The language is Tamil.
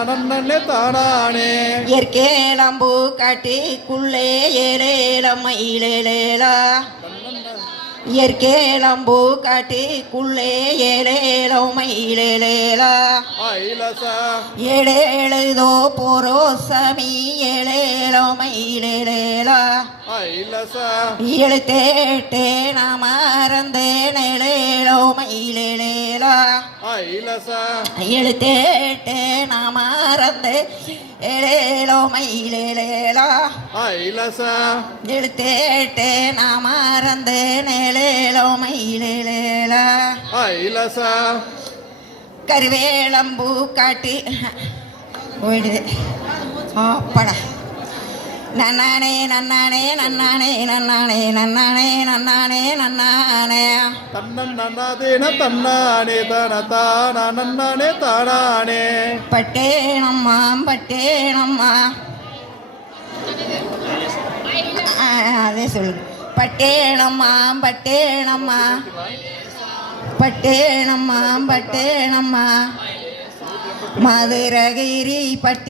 நன்னே தானானே இயற்கேலம்பூ காட்டிக்குள்ளே ஏலேலமயிலேலா இயற்கேலம்பூ காட்டிக்குள்ளே ஏலேலமயிலேலா ஏழேழுதோ போரோ சமி ஏலேலமயிலேலா எழுத்தேட்டே நான் மறந்தேன் ஏலேலமயிலேலா எழுத்தேட்டே நான் மறந்தேன் ஏலேலமயிலேலா எழுத்தேட்டே நான் மறந்தேன் ஏலேலமயிலேலா கருவேலம்பூ காட்டி போயிடுது அப்படா நன்னானே நன்னானே நன்னானே நன்னானே நன்னானே நன்னானே நன்னானே தன்னே தன்னானே தான நன்னானே தானானே பட்டேனம்மா பட்டேனம்மா அதே சொல்லு பட்டேனம்மா பட்டேனம்மா பட்டேனம்மா பட்டேனம்மா மதுரகிரி பட்டி